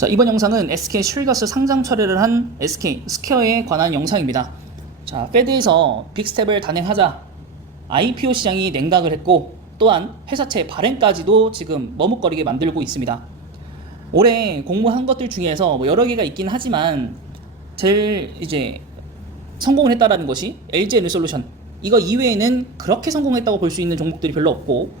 자, 이번 영상은 SK 쉴더스 상장 철회를 한 SK 스퀘어에 관한 영상입니다. 자, 페드에서 빅스텝을 단행하자 IPO 시장이 냉각을 했고, 또한 회사채 발행까지도 지금 머뭇거리게 만들고 있습니다. 올해 공모한 것들 중에서 여러 개가 있긴 하지만 제일 이제 성공을 했다라는 것이 LG에너솔루션, 이거 이외에는 그렇게 성공했다고 볼 수 있는 종목들이 별로 없고,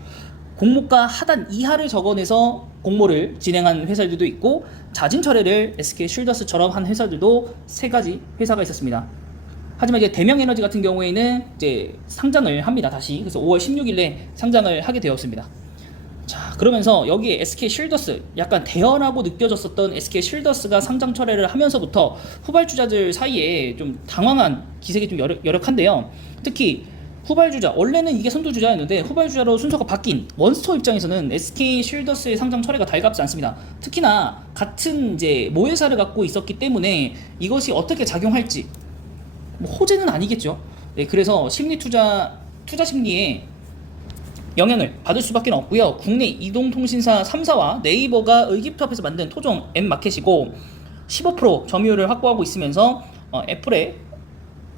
공모가 하단 이하를 적어내서 공모를 진행한 회사들도 있고, 자진 철회를 SK 쉴더스처럼 한 회사들도 세 가지 회사가 있었습니다. 하지만 이제 대명에너지 같은 경우에는 이제 상장을 합니다. 다시. 그래서 5월 16일에 상장을 하게 되었습니다. 자, 그러면서 여기에 SK 쉴더스, 약간 대연하고 느껴졌었던 SK 쉴더스가 상장 철회를 하면서부터 후발주자들 사이에 좀 당황한 기색이 좀 여력한데요. 특히 후발주자, 원래는 이게 선두주자였는데 후발주자로 순서가 바뀐 원스토어 입장에서는 SK 쉴더스의 상장 철회가 달갑지 않습니다. 특히나 같은 이제 모회사를 갖고 있었기 때문에 이것이 어떻게 작용할지 호재는 아니겠죠. 네, 그래서 투자 심리에 영향을 받을 수밖에 없고요. 국내 이동통신사 3사와 네이버가 의기투합해서 만든 토종 앱마켓이고 15% 점유율을 확보하고 있으면서 애플에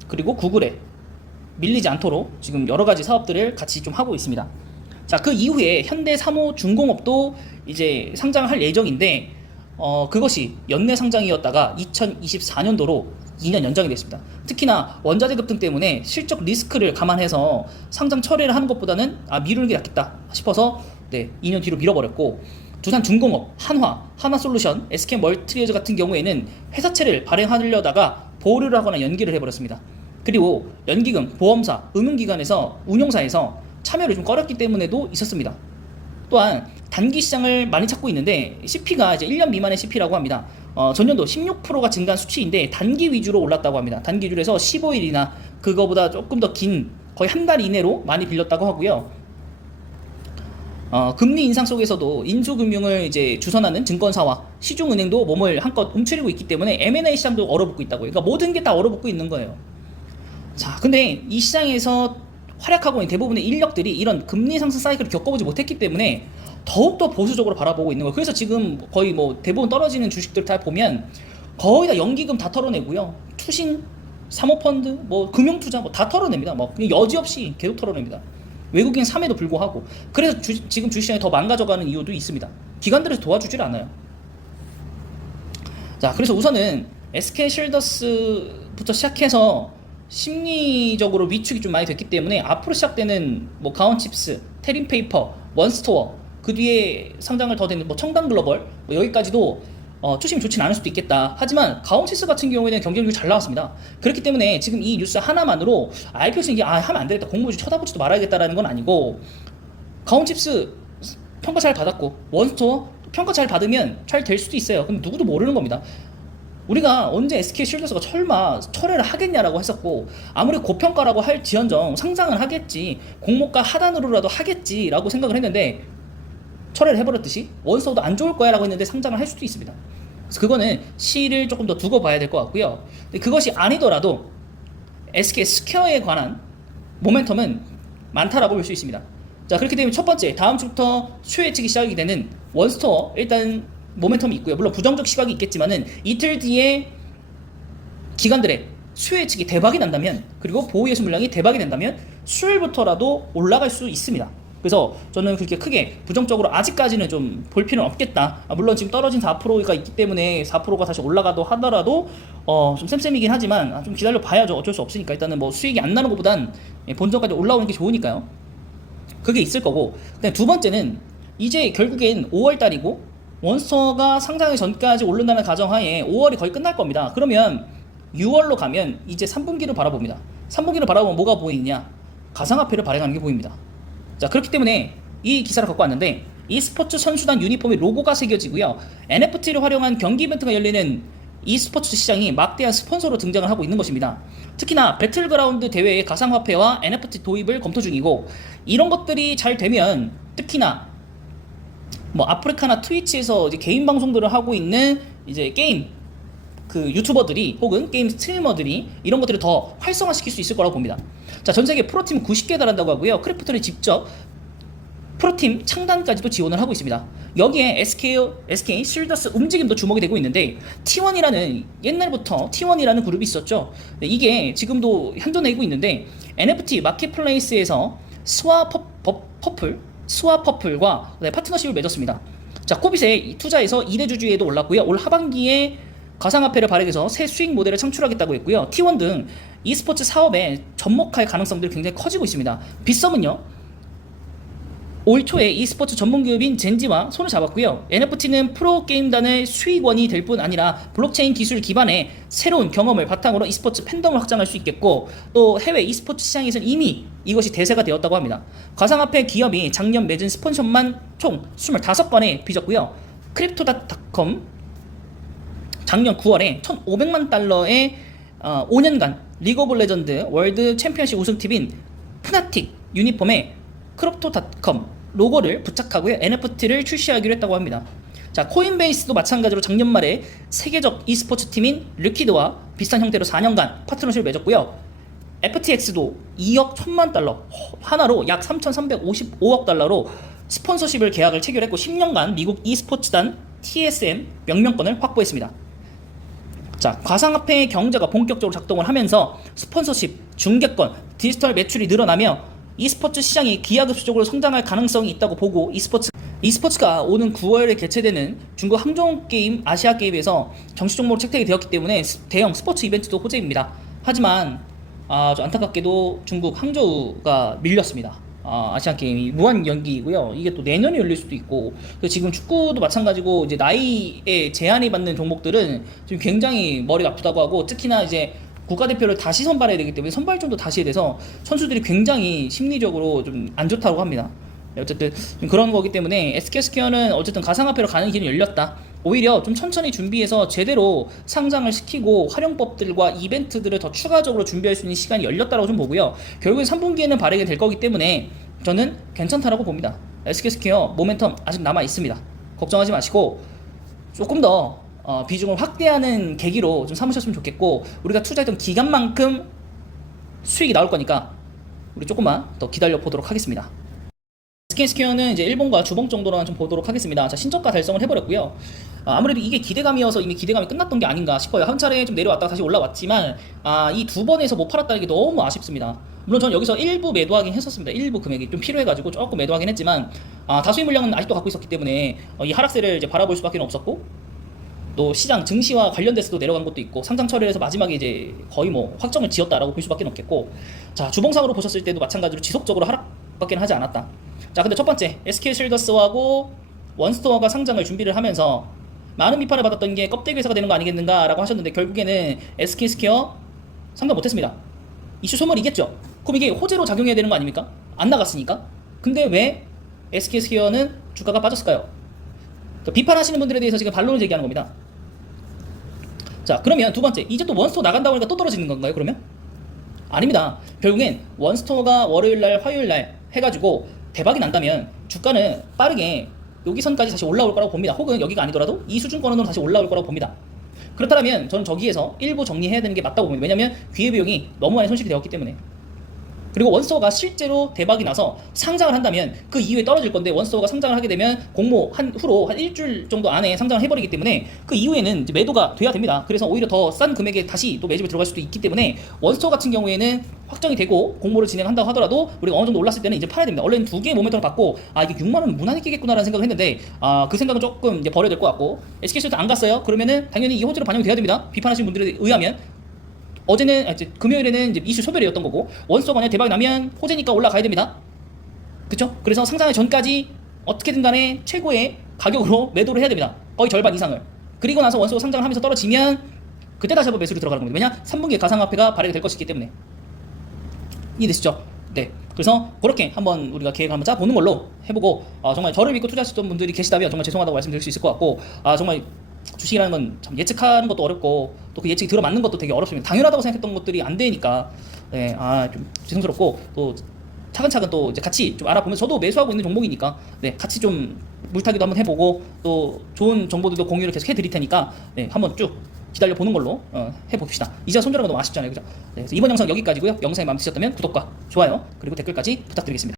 그리고 구글에 밀리지 않도록 지금 여러 가지 사업들을 같이 좀 하고 있습니다. 자, 그 이후에 현대사무중공업도 이제 상장할 예정인데 그것이 연내 상장이었다가 2024년도로 2년 연장이 됐습니다. 특히나 원자재 급등 때문에 실적 리스크를 감안해서 상장 처리를 하는 것보다는 미루는 게 낫겠다 싶어서 2년 뒤로 밀어버렸고, 두산중공업, 하나솔루션, SK멀티레저 같은 경우에는 회사채를 발행하려다가 보류를 하거나 연기를 해버렸습니다. 그리고 연기금, 보험사, 금융기관에서 운용사에서 참여를 좀 꺼렸기 때문에도 있었습니다. 또한 단기 시장을 많이 찾고 있는데 CP가 이제 1년 미만의 CP라고 합니다. 전년도 16%가 증가한 수치인데 단기 위주로 올랐다고 합니다. 단기 위주로 해서 15일이나 그거보다 조금 더 긴 거의 한 달 이내로 많이 빌렸다고 하고요. 금리 인상 속에서도 인수금융을 이제 주선하는 증권사와 시중은행도 몸을 한껏 움츠리고 있기 때문에 M&A 시장도 얼어붙고 있다고요. 그러니까 모든 게 다 얼어붙고 있는 거예요. 자, 근데 이 시장에서 활약하고 있는 대부분의 인력들이 이런 금리 상승 사이클을 겪어보지 못했기 때문에 더욱더 보수적으로 바라보고 있는 거예요. 그래서 지금 거의 대부분 떨어지는 주식들 다 보면 거의 다 연기금 다 털어내고요. 투신, 사모펀드, 금융투자 다 털어냅니다. 여지없이 계속 털어냅니다. 외국인 3에도 불구하고. 그래서 지금 주식시장이 더 망가져가는 이유도 있습니다. 기관들에서 도와주질 않아요. 자, 그래서 우선은 SK 쉴더스부터 시작해서 심리적으로 위축이 좀 많이 됐기 때문에 앞으로 시작되는 가온칩스, 테린페이퍼, 원스토어, 그 뒤에 상장을 더 되는 청담글로벌 여기까지도 투심이 좋지는 않을 수도 있겠다. 하지만 가온칩스 같은 경우에는 경쟁력이 잘 나왔습니다. 그렇기 때문에 지금 이 뉴스 하나만으로 IPO에서 이게 하면 안 되겠다, 공모주 쳐다보지도 말아야겠다라는 건 아니고, 가온칩스 평가 잘 받았고 원스토어 평가 잘 받으면 잘 될 수도 있어요. 근데 누구도 모르는 겁니다. 우리가 언제 SK 쉴더스가 설마 철회를 하겠냐라고 했었고, 아무리 고평가라고 할지언정 상장은 하겠지, 공모가 하단으로라도 하겠지라고 생각을 했는데 철회를 해버렸듯이 원스토어도 안 좋을 거야 라고 했는데 상장을 할 수도 있습니다. 그래서 그거는 시를 조금 더 두고 봐야 될 것 같고요. 근데 그것이 아니더라도 SK 스퀘어에 관한 모멘텀은 많다라고 볼 수 있습니다. 자, 그렇기 때문에 첫 번째, 다음 주부터 수요 예측이 시작이 되는 원스토어, 일단 모멘텀이 있고요. 물론 부정적 시각이 있겠지만은 이틀 뒤에 기관들의 수요 예측이 대박이 난다면, 그리고 보호 예수 물량이 대박이 된다면 수요일부터라도 올라갈 수 있습니다. 그래서 저는 그렇게 크게 부정적으로 아직까지는 좀 볼 필요는 없겠다. 물론 지금 떨어진 4%가 있기 때문에 4%가 다시 올라가도 하더라도 좀 쌤쌤이긴 하지만 좀 기다려 봐야죠. 어쩔 수 없으니까. 일단은 수익이 안 나는 것보단 본전까지 올라오는 게 좋으니까요. 그게 있을 거고, 두 번째는 이제 결국엔 5월달이고 원스토어가 상장하기 전까지 오른다는 가정하에 5월이 거의 끝날 겁니다. 그러면 6월로 가면 이제 3분기를 바라봅니다. 3분기를 바라보면 뭐가 보이느냐? 가상화폐를 발행하는 게 보입니다. 자, 그렇기 때문에 이 기사를 갖고 왔는데, e스포츠 선수단 유니폼에 로고가 새겨지고요. NFT를 활용한 경기 이벤트가 열리는 e스포츠 시장이 막대한 스폰서로 등장을 하고 있는 것입니다. 특히나 배틀그라운드 대회의 가상화폐와 NFT 도입을 검토 중이고, 이런 것들이 잘 되면 특히나 아프리카나 트위치에서 이제 개인 방송들을 하고 있는 이제 게임 유튜버들이 혹은 게임 스트리머들이 이런 것들을 더 활성화시킬 수 있을 거라고 봅니다. 자, 전 세계 프로팀 90개 달한다고 하고요. 크래프톤이 직접 프로팀 창단까지도 지원을 하고 있습니다. 여기에 SK 쉴더스 움직임도 주목이 되고 있는데 T1이라는 옛날부터 T1이라는 그룹이 있었죠. 네, 이게 지금도 현존하고 있는데 NFT 마켓플레이스에서 스와퍼플과 파트너십을 맺었습니다. 자, 코빗에 투자해서 2대 주주에도 올랐고요. 올 하반기에 가상화폐를 발행해서 새 수익 모델을 창출하겠다고 했고요. T1 등 e스포츠 사업에 접목할 가능성들이 굉장히 커지고 있습니다. 빗썸은요, 올 초에 e스포츠 전문 기업인 젠지와 손을 잡았고요. NFT는 프로게임단의 수익원이 될 뿐 아니라 블록체인 기술 기반의 새로운 경험을 바탕으로 e스포츠 팬덤을 확장할 수 있겠고, 또 해외 e스포츠 시장에서는 이미 이것이 대세가 되었다고 합니다. 가상화폐 기업이 작년 맺은 스폰sor만 총 25건에 빚었고요. 크립토닷컴 작년 9월에 1,500만 달러의 5년간 리그 오브 레전드 월드 챔피언십 우승팀인 푸나틱 유니폼에 크립토닷컴 로고를 부착하고요. NFT를 출시하기로 했다고 합니다. 자, 코인베이스도 마찬가지로 작년 말에 세계적 e스포츠 팀인 르키드와 비슷한 형태로 4년간 파트너십을 맺었고요. FTX도 2억 1,000만 달러 하나로 약 3,355억 달러로 스폰서십을 계약을 체결했고 10년간 미국 e스포츠단 TSM 명명권을 확보했습니다. 자, 가상화폐 경제가 본격적으로 작동을 하면서 스폰서십, 중계권, 디지털 매출이 늘어나며 e스포츠 시장이 기하급수적으로 성장할 가능성이 있다고 보고 e스포츠가 오는 9월에 개최되는 중국 항저우게임 아시아게임에서 정식 종목으로 채택이 되었기 때문에 대형 스포츠 이벤트도 호재입니다. 하지만 좀 안타깝게도 중국 항저우가 밀렸습니다. 아시안게임이 무한 연기이고요. 이게 또 내년에 열릴 수도 있고, 지금 축구도 마찬가지고 이제 나이에 제한이 받는 종목들은 지금 굉장히 머리가 아프다고 하고, 특히나 이제 국가대표를 다시 선발해야 되기 때문에 선발전도 다시 해야 돼서 선수들이 굉장히 심리적으로 좀 안 좋다고 합니다. 어쨌든 그런 거기 때문에 SK스퀘어는 어쨌든 가상화폐로 가는 길이 열렸다. 오히려 좀 천천히 준비해서 제대로 상장을 시키고 활용법들과 이벤트들을 더 추가적으로 준비할 수 있는 시간이 열렸다고 좀 보고요. 결국엔 3분기에는 발행이 될 거기 때문에 저는 괜찮다라고 봅니다. SK스퀘어 모멘텀 아직 남아 있습니다. 걱정하지 마시고 조금 더 비중을 확대하는 계기로 좀 삼으셨으면 좋겠고, 우리가 투자했던 기간만큼 수익이 나올 거니까 우리 조금만 더 기다려 보도록 하겠습니다. SK스퀘어는 이제 일본과 주봉 정도로만 좀 보도록 하겠습니다. 자, 신저가 달성을 해버렸고요. 아무래도 이게 기대감이어서 이미 기대감이 끝났던 게 아닌가 싶어요. 한 차례 좀 내려왔다가 다시 올라왔지만 이 두 번에서 못 팔았다는 게 너무 아쉽습니다. 물론 저는 여기서 일부 매도하긴 했었습니다. 일부 금액이 좀 필요해가지고 조금 매도하긴 했지만 다수의 물량은 아직도 갖고 있었기 때문에 이 하락세를 이제 바라볼 수밖에 없었고, 또 시장 증시와 관련돼서도 내려간 것도 있고, 상장 처리를 해서 마지막에 이제 거의 뭐 확정을 지었다라고 볼 수밖에 없겠고, 자, 주봉상으로 보셨을 때도 마찬가지로 지속적으로 하락밖에 하지 않았다. 자, 근데 첫 번째 SK 쉴더스하고 원스토어가 상장을 준비를 하면서 많은 비판을 받았던 게 껍데기 회사가 되는 거 아니겠는가라고 하셨는데, 결국에는 SK스퀘어 상장 못했습니다. 이슈 소멸이겠죠. 그럼 이게 호재로 작용해야 되는 거 아닙니까? 안 나갔으니까. 근데 왜 SK스퀘어는 주가가 빠졌을까요? 비판하시는 분들에 대해서 지금 반론을 제기하는 겁니다. 자, 그러면 두 번째, 이제 또 원스토어 나간다고 하니까 또 떨어지는 건가요, 그러면? 아닙니다. 결국엔 원스토어가 월요일날, 화요일날 해가지고 대박이 난다면 주가는 빠르게 여기 선까지 다시 올라올 거라고 봅니다. 혹은 여기가 아니더라도 이 수준권으로 다시 올라올 거라고 봅니다. 그렇다면 저는 저기에서 일부 정리해야 되는 게 맞다고 봅니다. 왜냐면 기회비용이 너무 많이 손실이 되었기 때문에. 그리고 원스토어가 실제로 대박이 나서 상장을 한다면 그 이후에 떨어질 건데, 원스토어가 상장을 하게 되면 공모 후로 한 일주일 정도 안에 상장을 해버리기 때문에 그 이후에는 이제 매도가 돼야 됩니다. 그래서 오히려 더 싼 금액에 다시 또 매집에 들어갈 수도 있기 때문에 원스토어 같은 경우에는 확정이 되고 공모를 진행한다고 하더라도 우리가 어느 정도 올랐을 때는 이제 팔아야 됩니다. 원래는 두 개의 모멘텀을 받고 이게 6만 원은 무난히 끼겠구나라는 생각을 했는데 그 생각은 조금 이제 버려야 될 것 같고, SK스퀘어도 안 갔어요. 그러면은 당연히 이 호재로 반영이 돼야 됩니다. 비판하시는 분들에 의하면. 어제는 금요일에는 이제 이슈 소멸이었던 거고, 원스토어가 만약 대박이 나면 호재니까 올라가야 됩니다. 그쵸? 그래서 상장의 전까지 어떻게든 간에 최고의 가격으로 매도를 해야 됩니다. 거의 절반 이상을. 그리고 나서 원스토어 상장을 하면서 떨어지면 그때 다시 한번 매수로 들어가는 겁니다. 왜냐? 3분기에 가상화폐가 발행이 될 것이기 때문에. 이해되시죠? 네. 그래서 그렇게 한번 우리가 계획을 한번 짜보는 걸로 해보고, 정말 저를 믿고 투자하셨던 분들이 계시다면 정말 죄송하다고 말씀드릴 수 있을 것 같고, 정말 주식이라는 건 참 예측하는 것도 어렵고, 또 그 예측이 들어맞는 것도 되게 어렵습니다. 당연하다고 생각했던 것들이 안 되니까, 네, 좀 죄송스럽고, 또 차근차근 또 이제 같이 좀 알아보면, 저도 매수하고 있는 종목이니까, 네, 같이 좀 물타기도 한번 해보고, 또 좋은 정보들도 공유를 계속 해드릴 테니까, 네, 한번 쭉 기다려 보는 걸로 해봅시다. 이제 손절하는 거 너무 아쉽잖아요, 그죠? 네, 그래서 이번 영상 여기까지고요. 영상이 마음에 드셨다면 구독과 좋아요, 그리고 댓글까지 부탁드리겠습니다.